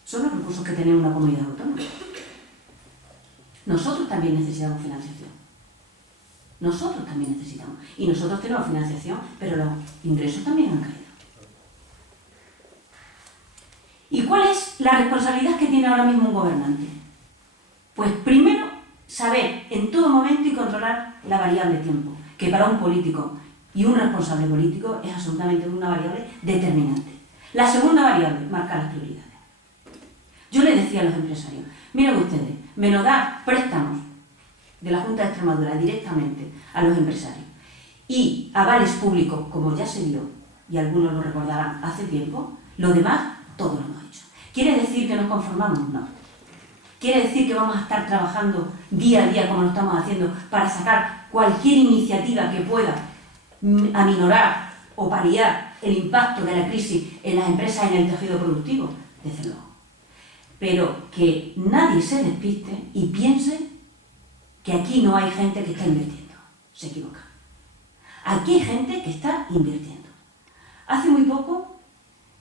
son los recursos que tiene una comunidad autónoma. Nosotros también necesitamos financiación. Nosotros también necesitamos. Y nosotros tenemos financiación, pero los ingresos también han caído. ¿Y cuál es la responsabilidad que tiene ahora mismo un gobernante? Pues primero, saber en todo momento y controlar la variable tiempo, que para un político y un responsable político es absolutamente una variable determinante. La segunda variable, marcar las prioridades. Yo le decía a los empresarios, miren ustedes, me nos da préstamos de la Junta de Extremadura directamente a los empresarios y avales públicos, como ya se dio, y algunos lo recordarán hace tiempo, lo demás todo lo hemos hecho. ¿Quiere decir que nos conformamos? No. ¿Quiere decir que vamos a estar trabajando día a día como lo estamos haciendo para sacar cualquier iniciativa que pueda aminorar o paliar el impacto de la crisis en las empresas y en el tejido productivo? Desde luego. Pero que nadie se despiste y piense que aquí no hay gente que está invirtiendo. Se equivoca. Aquí hay gente que está invirtiendo. Hace muy poco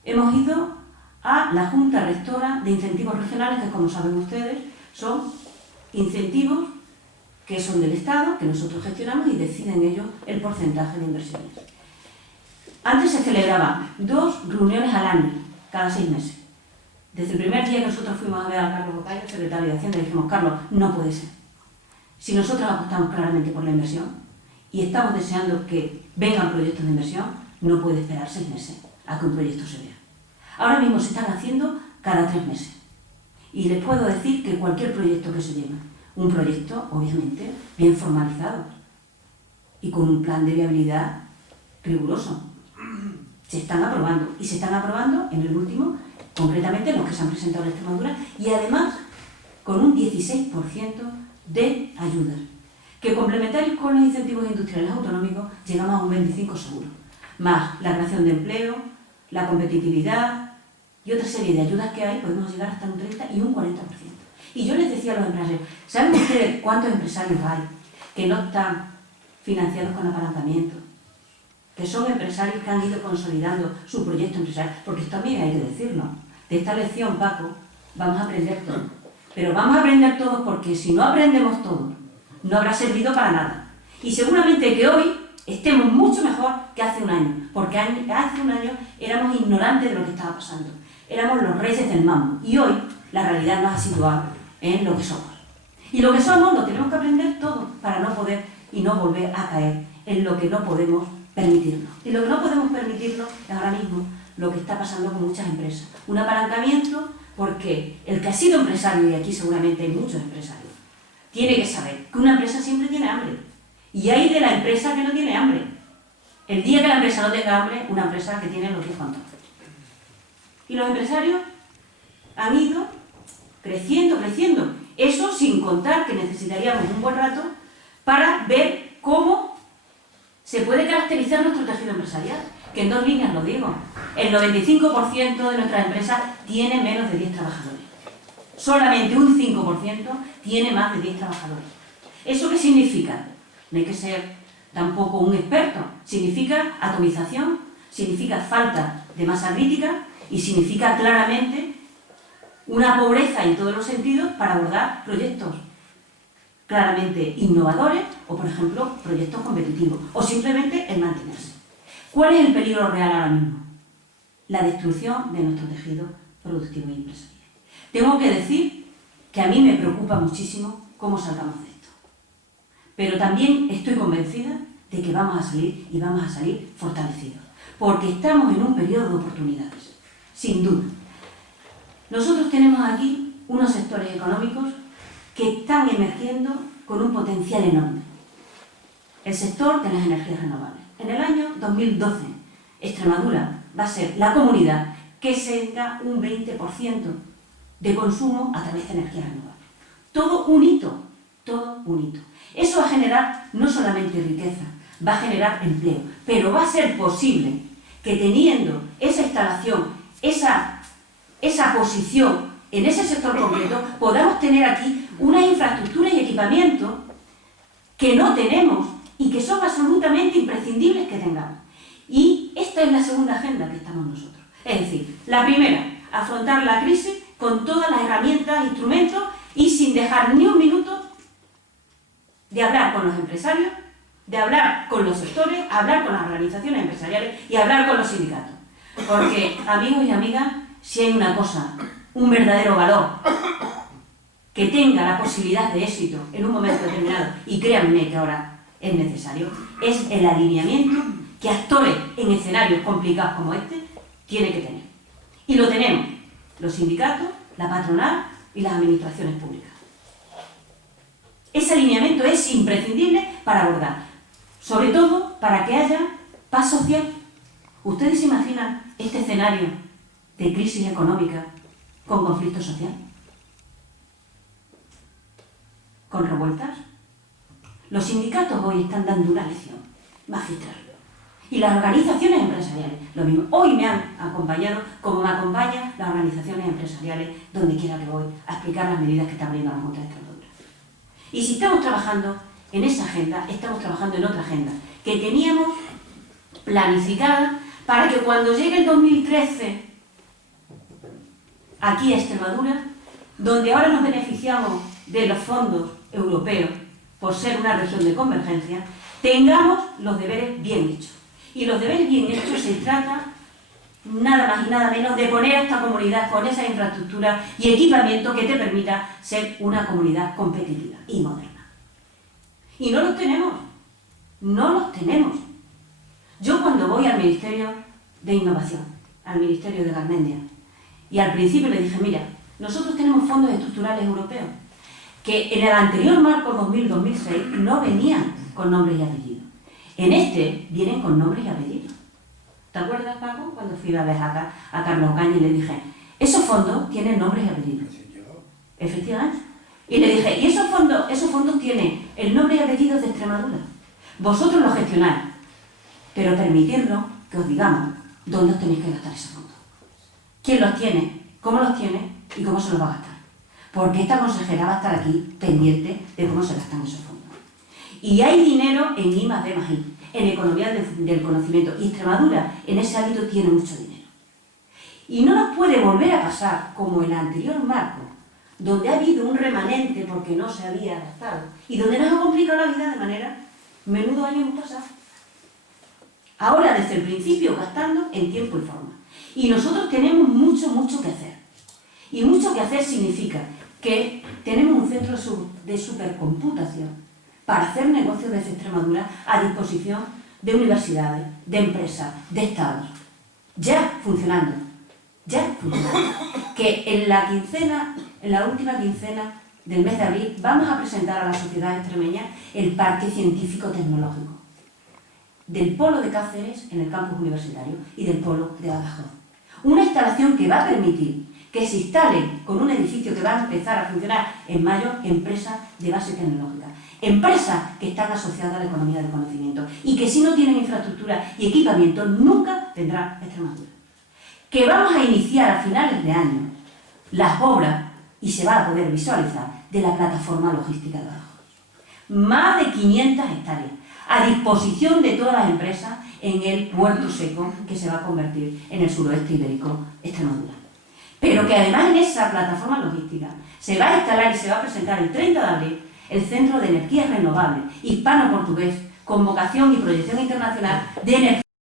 hemos ido a la Junta Rectora de Incentivos Regionales, que como saben ustedes, son incentivos que son del Estado, que nosotros gestionamos y deciden ellos el porcentaje de inversiones. Antes se celebraban 2 reuniones al año, cada 6 meses. Desde el primer día que nosotros fuimos a ver a Carlos Bocayo, secretario de Hacienda, dijimos, Carlos, no puede ser. Si nosotros apostamos claramente por la inversión y estamos deseando que vengan proyectos de inversión, no puede esperar 6 meses a que un proyecto se vea. Ahora mismo se están haciendo cada 3 meses. Y les puedo decir que cualquier proyecto que se lleve, un proyecto, obviamente, bien formalizado y con un plan de viabilidad riguroso, se están aprobando. Y se están aprobando en el último, concretamente los que se han presentado en Extremadura, y además con un 16% de ayudas, que complementarios con los incentivos industriales autonómicos llegamos a un 25% seguro, más la creación de empleo, la competitividad y otra serie de ayudas que hay, podemos llegar hasta un 30 y un 40%. Y yo les decía a los empresarios, ¿saben ustedes cuántos empresarios hay que no están financiados con apalancamiento? Que son empresarios que han ido consolidando su proyecto empresarial, porque esto también hay que decirlo. De esta lección, Paco, vamos a aprender todo. Pero vamos a aprender todos porque si no aprendemos todo, no habrá servido para nada. Y seguramente que hoy estemos mucho mejor que hace un año, porque hace un año éramos ignorantes de lo que estaba pasando. Éramos los reyes del mambo. Y hoy la realidad nos ha situado en lo que somos. Y lo que somos lo tenemos que aprender todo para no poder y no volver a caer en lo que no podemos permitirnos. Y lo que no podemos permitirnos es ahora mismo lo que está pasando con muchas empresas. Un apalancamiento porque el que ha sido empresario, y aquí seguramente hay muchos empresarios, tiene que saber que una empresa siempre tiene hambre. Y hay de la empresa que no tiene hambre. El día que la empresa no tenga hambre, una empresa que tiene los 10 contados. Y los empresarios han ido creciendo. Eso sin contar que necesitaríamos un buen rato para ver cómo se puede caracterizar nuestro tejido empresarial. Que en 2 líneas lo digo. El 95% de nuestras empresas tiene menos de 10 trabajadores. Solamente un 5% tiene más de 10 trabajadores. ¿Eso qué significa? No hay que ser tampoco un experto. Significa atomización, significa falta de masa crítica y significa claramente una pobreza en todos los sentidos para abordar proyectos claramente innovadores o, por ejemplo, proyectos competitivos o simplemente el mantenerse. ¿Cuál es el peligro real ahora mismo? La destrucción de nuestro tejido productivo y empresarial. Tengo que decir que a mí me preocupa muchísimo cómo salgamos de esto. Pero también estoy convencida de que vamos a salir y vamos a salir fortalecidos. Porque estamos en un periodo de oportunidades, sin duda. Nosotros tenemos aquí unos sectores económicos que están emergiendo con un potencial enorme. El sector de las energías renovables. En el año 2012, Extremadura va a ser la comunidad que tenga un 20% de consumo a través de energías renovables. Todo un hito, todo un hito. Eso va a generar no solamente riqueza, va a generar empleo, pero va a ser posible que teniendo esa instalación, esa posición en ese sector concreto, podamos tener aquí una infraestructura y equipamiento que no tenemos y que son absolutamente imprescindibles que tengamos. Y esta es la segunda agenda que estamos nosotros. Es decir, la primera, afrontar la crisis con todas las herramientas, instrumentos y sin dejar ni un minuto de hablar con los empresarios, de hablar con los sectores, hablar con las organizaciones empresariales y hablar con los sindicatos. Porque, amigos y amigas, si hay una cosa, un verdadero valor que tenga la posibilidad de éxito en un momento determinado, y créanme que ahora es necesario, es el alineamiento que actores en escenarios complicados como este tienen que tener. Y lo tenemos, los sindicatos, la patronal y las administraciones públicas. Ese alineamiento es imprescindible para abordar, sobre todo para que haya paz social. ¿Ustedes se imaginan este escenario de crisis económica con conflicto social? ¿Con revueltas? Los sindicatos hoy están dando una lección magistral. Y las organizaciones empresariales, lo mismo. Hoy me han acompañado, como me acompañan las organizaciones empresariales, donde quiera que voy, a explicar las medidas que está abriendo la Junta de Extremadura. Y si estamos trabajando en esa agenda, estamos trabajando en otra agenda, que teníamos planificada para que cuando llegue el 2013 aquí a Extremadura, donde ahora nos beneficiamos de los fondos europeos por ser una región de convergencia, tengamos los deberes bien hechos. Y los deberes bien hechos se trata nada más y nada menos de poner a esta comunidad con esa infraestructura y equipamiento que te permita ser una comunidad competitiva y moderna. Y no los tenemos, no los tenemos. Yo cuando voy al Ministerio de Innovación, al Ministerio de Garmendia, y al principio le dije, mira, nosotros tenemos fondos estructurales europeos, que en el anterior marco 2000-2006 no venían con nombres y apellidos. En este vienen con nombres y apellidos. ¿Te acuerdas, Paco, cuando fui a ver a Carlos Caña y le dije, esos fondos tienen nombres y apellidos? Efectivamente. Y le dije, y esos fondos tienen el nombre y apellidos de Extremadura. Vosotros los gestionáis, pero permitidnos que os digamos dónde os tenéis que gastar esos fondos. ¿Quién los tiene? ¿Cómo los tiene? ¿Y cómo se los va a gastar? Porque esta consejera va a estar aquí pendiente de cómo se gastan esos fondos. Y hay dinero en I+D+I, en economía del conocimiento. Y Extremadura en ese ámbito tiene mucho dinero. Y no nos puede volver a pasar como en el anterior marco, donde ha habido un remanente porque no se había gastado y donde nos ha complicado la vida de manera menudo año hemos pasado. Ahora desde el principio gastando en tiempo y forma. Y nosotros tenemos mucho que hacer. Y mucho que hacer significa que tenemos un centro de supercomputación para hacer negocios desde Extremadura a disposición de universidades, de empresas, de estados. Ya funcionando. Que en la última quincena del mes de abril, vamos a presentar a la sociedad extremeña el Parque Científico Tecnológico del Polo de Cáceres en el campus universitario y del Polo de Badajoz. Una instalación que va a permitir que se instale con un edificio que va a empezar a funcionar en mayo empresas de base tecnológica. Empresas que están asociadas a la economía del conocimiento y que si no tienen infraestructura y equipamiento nunca vendrán a Extremadura. Que vamos a iniciar a finales de año las obras, y se va a poder visualizar, de la plataforma logística de Badajoz. Más de 500 hectáreas a disposición de todas las empresas en el puerto seco que se va a convertir en el suroeste ibérico Extremadura. Pero que además en esa plataforma logística se va a instalar y se va a presentar el 30 de abril el Centro de Energías Renovables Hispano-Portugués con vocación y proyección internacional de energía.